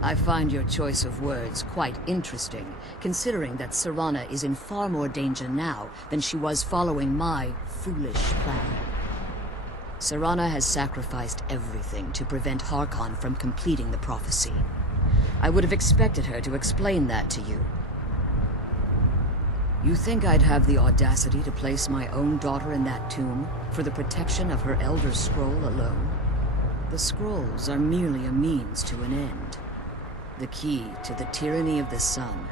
I find your choice of words quite interesting, considering that Serana is in far more danger now than she was following my foolish plan. Serana has sacrificed everything to prevent Harkon from completing the prophecy. I would have expected her to explain that to you. You think I'd have the audacity to place my own daughter in that tomb for the protection of her Elder Scroll alone? The scrolls are merely a means to an end. The key to the tyranny of the sun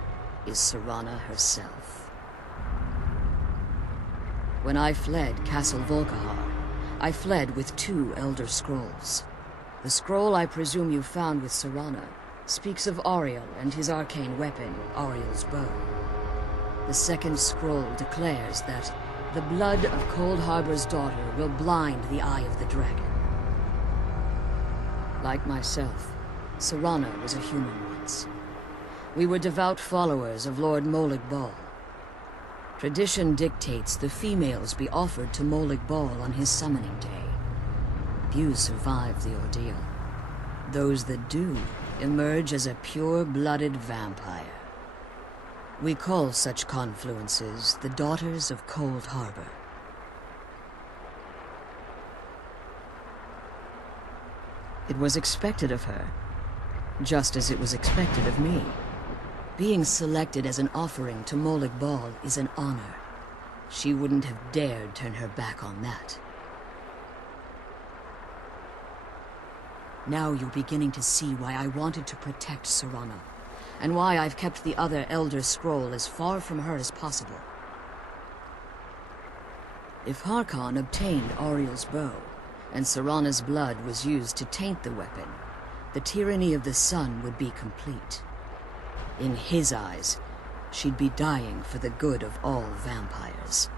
is Serana herself. When I fled Castle Volkihar, I fled with 2 Elder Scrolls. The scroll I presume you found with Serana speaks of Auriel and his arcane weapon, Auriel's bow. The second scroll declares that the blood of Cold Harbor's daughter will blind the eye of the dragon. Like myself, Serana was a human once. We were devout followers of Lord Molag Bal. Tradition dictates the females be offered to Molag Bal on his summoning day. Few survive the ordeal. Those that do emerge as a pure-blooded vampire. We call such confluences the Daughters of Cold Harbor. It was expected of her, just as it was expected of me. Being selected as an offering to Molag Bal is an honor. She wouldn't have dared turn her back on that. Now you're beginning to see why I wanted to protect Serana, and why I've kept the other Elder Scroll as far from her as possible. If Harkon obtained Auriel's bow, and Serana's blood was used to taint the weapon, the tyranny of the sun would be complete. In his eyes, she'd be dying for the good of all vampires.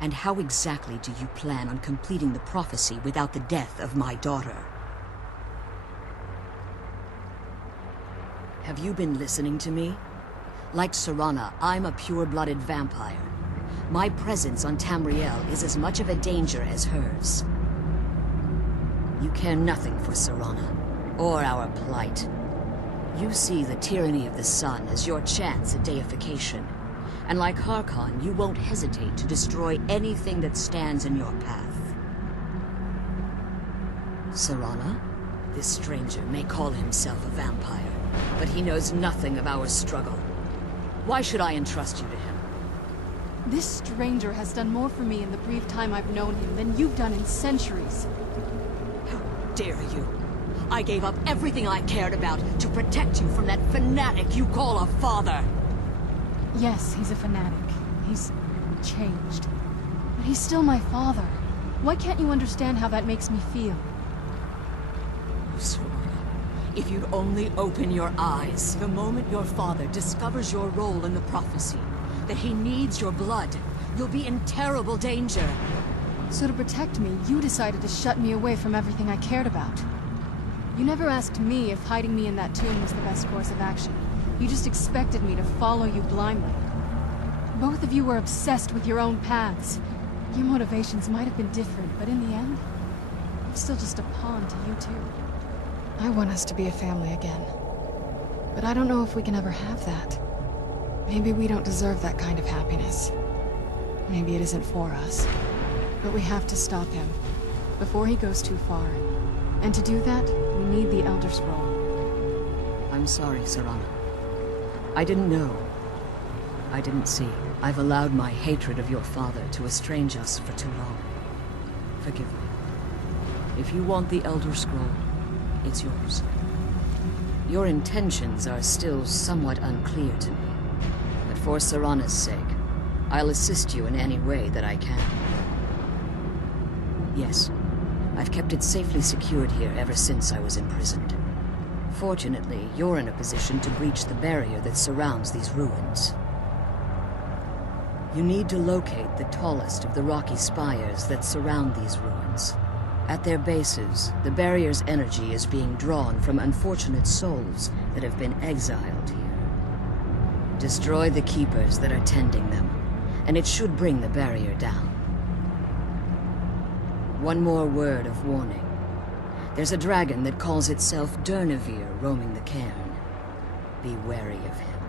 And how exactly do you plan on completing the prophecy without the death of my daughter? Have you been listening to me? Like Serana, I'm a pure-blooded vampire. My presence on Tamriel is as much of a danger as hers. You care nothing for Serana, or our plight. You see the tyranny of the sun as your chance at deification. And like Harkon, you won't hesitate to destroy anything that stands in your path. Serana? This stranger may call himself a vampire, but he knows nothing of our struggle. Why should I entrust you to him? This stranger has done more for me in the brief time I've known him than you've done in centuries. How dare you? I gave up everything I cared about to protect you from that fanatic you call a father! Yes, he's a fanatic. He's changed. But he's still my father. Why can't you understand how that makes me feel? Serana, if you'd only open your eyes. The moment your father discovers your role in the prophecy, that he needs your blood, you'll be in terrible danger. So to protect me, you decided to shut me away from everything I cared about. You never asked me if hiding me in that tomb was the best course of action. You just expected me to follow you blindly. Both of you were obsessed with your own paths. Your motivations might have been different, but in the end, I'm still just a pawn to you two. I want us to be a family again. But I don't know if we can ever have that. Maybe we don't deserve that kind of happiness. Maybe it isn't for us. But we have to stop him, before he goes too far. And to do that, we need the Elder Scroll. I'm sorry, Serana. I didn't know. I didn't see. I've allowed my hatred of your father to estrange us for too long. Forgive me. If you want the Elder Scroll, it's yours. Your intentions are still somewhat unclear to me. But for Serana's sake, I'll assist you in any way that I can. Yes, I've kept it safely secured here ever since I was imprisoned. Fortunately, you're in a position to breach the barrier that surrounds these ruins. You need to locate the tallest of the rocky spires that surround these ruins. At their bases, the barrier's energy is being drawn from unfortunate souls that have been exiled here. Destroy the keepers that are tending them, and it should bring the barrier down. One more word of warning. There's a dragon that calls itself Durnevere roaming the cairn. Be wary of him.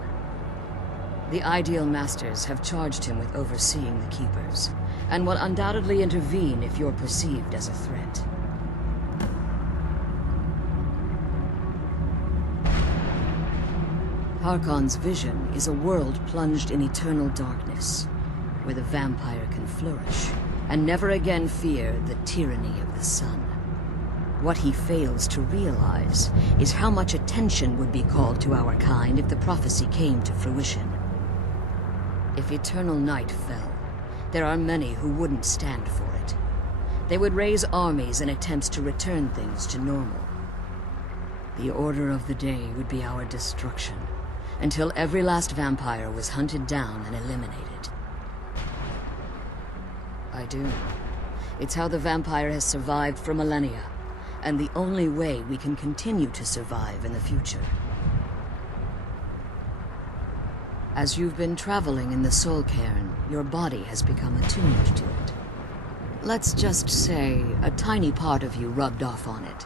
The Ideal Masters have charged him with overseeing the Keepers, and will undoubtedly intervene if you're perceived as a threat. Harkon's vision is a world plunged in eternal darkness, where the vampire can flourish, and never again fear the tyranny of the sun. What he fails to realize is how much attention would be called to our kind if the prophecy came to fruition. If eternal night fell, there are many who wouldn't stand for it. They would raise armies in attempts to return things to normal. The order of the day would be our destruction, until every last vampire was hunted down and eliminated. I do. It's how the vampire has survived for millennia, and the only way we can continue to survive in the future. As you've been traveling in the Soul Cairn, your body has become attuned to it. Let's just say a tiny part of you rubbed off on it,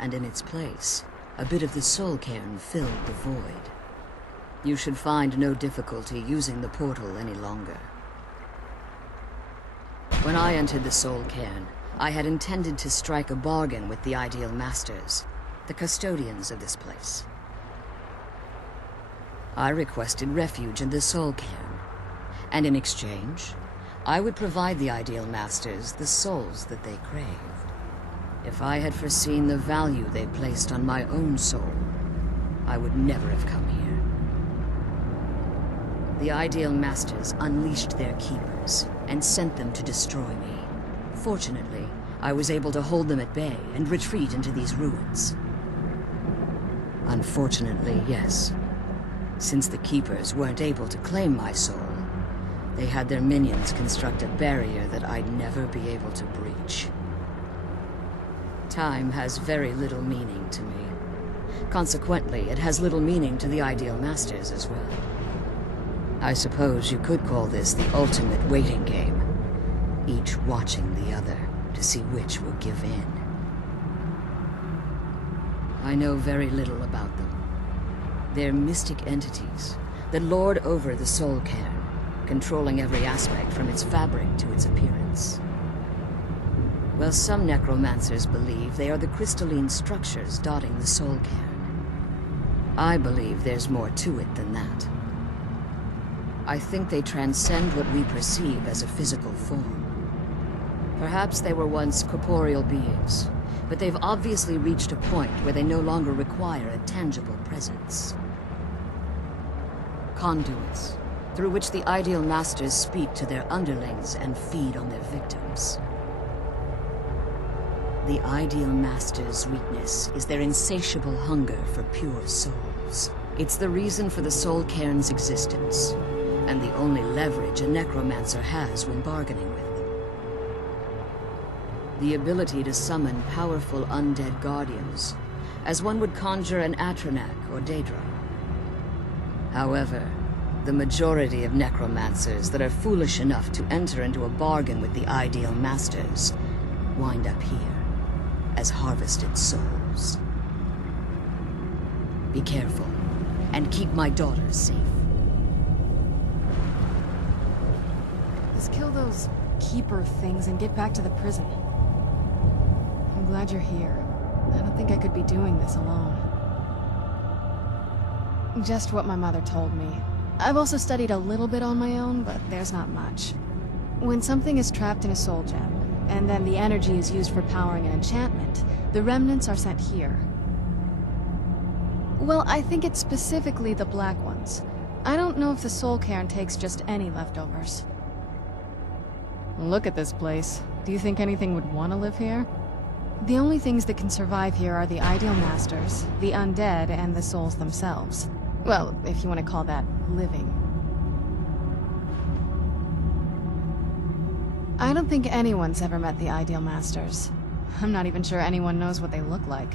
and in its place, a bit of the Soul Cairn filled the void. You should find no difficulty using the portal any longer. When I entered the Soul Cairn, I had intended to strike a bargain with the Ideal Masters, the custodians of this place. I requested refuge in the Soul Cairn, and in exchange, I would provide the Ideal Masters the souls that they craved. If I had foreseen the value they placed on my own soul, I would never have come here. The Ideal Masters unleashed their Keepers and sent them to destroy me. Fortunately, I was able to hold them at bay and retreat into these ruins. Unfortunately, yes. Since the Keepers weren't able to claim my soul, they had their minions construct a barrier that I'd never be able to breach. Time has very little meaning to me. Consequently, it has little meaning to the Ideal Masters as well. I suppose you could call this the ultimate waiting game, each watching the other to see which will give in. I know very little about them. They're mystic entities that lord over the Soul Cairn, controlling every aspect from its fabric to its appearance. Well, some necromancers believe they are the crystalline structures dotting the Soul Cairn. I believe there's more to it than that. I think they transcend what we perceive as a physical form. Perhaps they were once corporeal beings, but they've obviously reached a point where they no longer require a tangible presence. Conduits, through which the Ideal Masters speak to their underlings and feed on their victims. The Ideal Masters' weakness is their insatiable hunger for pure souls. It's the reason for the Soul Cairn's existence, and the only leverage a necromancer has when bargaining with them. The ability to summon powerful undead guardians, as one would conjure an Atronak or Daedra. However, the majority of necromancers that are foolish enough to enter into a bargain with the Ideal Masters wind up here as harvested souls. Be careful, and keep my daughters safe. Let's kill those Keeper things and get back to the prison. I'm glad you're here. I don't think I could be doing this alone. Just what my mother told me. I've also studied a little bit on my own, but there's not much. When something is trapped in a soul gem, and then the energy is used for powering an enchantment, the remnants are sent here. Well, I think it's specifically the black ones. I don't know if the Soul Cairn takes just any leftovers. Look at this place. Do you think anything would want to live here? The only things that can survive here are the Ideal Masters, the undead, and the souls themselves. Well, if you want to call that living. I don't think anyone's ever met the Ideal Masters. I'm not even sure anyone knows what they look like.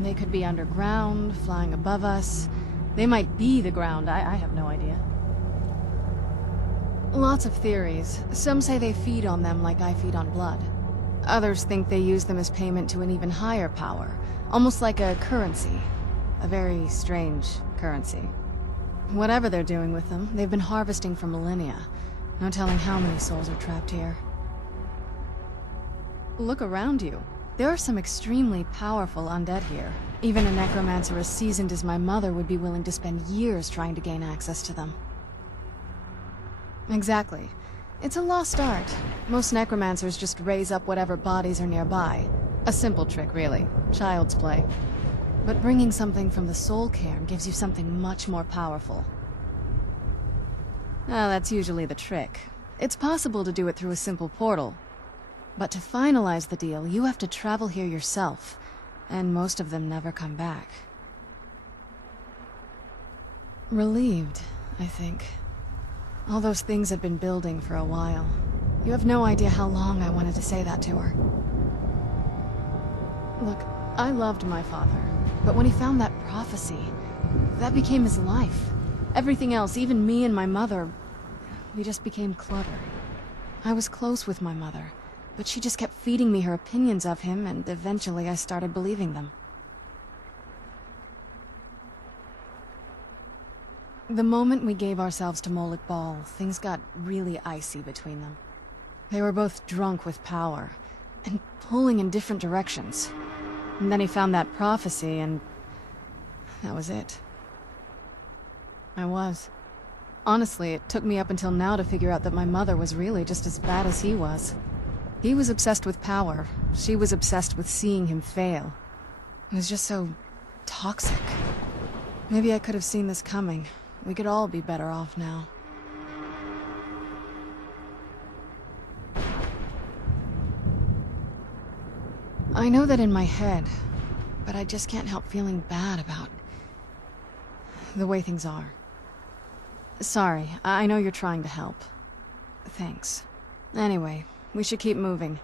They could be underground, flying above us. They might be the ground, I have no idea. Lots of theories. Some say they feed on them like I feed on blood. Others think they use them as payment to an even higher power, almost like a currency. A very strange currency. Whatever they're doing with them, they've been harvesting for millennia. No telling how many souls are trapped here. Look around you. There are some extremely powerful undead here. Even a necromancer as seasoned as my mother would be willing to spend years trying to gain access to them. Exactly. It's a lost art. Most necromancers just raise up whatever bodies are nearby. A simple trick, really. Child's play. But bringing something from the soul cairn gives you something much more powerful. Well, that's usually the trick. It's possible to do it through a simple portal. But to finalize the deal, you have to travel here yourself. And most of them never come back. Relieved, I think. All those things had been building for a while. You have no idea how long I wanted to say that to her. Look, I loved my father, but when he found that prophecy, that became his life. Everything else, even me and my mother, we just became clutter. I was close with my mother, but she just kept feeding me her opinions of him, and eventually I started believing them. The moment we gave ourselves to Molik Bal, things got really icy between them. They were both drunk with power, and pulling in different directions. And then he found that prophecy, and that was it. I was. Honestly, it took me up until now to figure out that my mother was really just as bad as he was. He was obsessed with power. She was obsessed with seeing him fail. It was just so toxic. Maybe I could have seen this coming. We could all be better off now. I know that in my head, but I just can't help feeling bad about the way things are. Sorry, I know you're trying to help. Thanks. Anyway, we should keep moving.